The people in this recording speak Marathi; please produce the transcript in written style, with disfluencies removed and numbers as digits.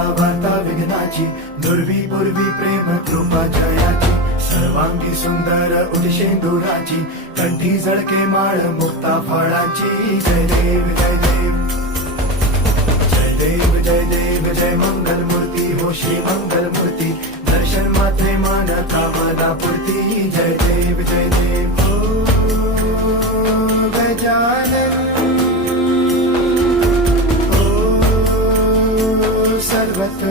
आता वार्ता विघ्नाची, दुर्वी पूर्वी प्रेम कृपा जयाची, सर्वांगी सुंदर उदिशेंदुराची, कंठी झळके माळ मुक्ता फळाची. जय देव जय देव जय देव जय देव जय मंगल मूर्ती हो श्री मंगल मूर्ती, दर्शन मात्रे मानता मना पुरती. जय देव जय देव हो गजानन सर्वत्र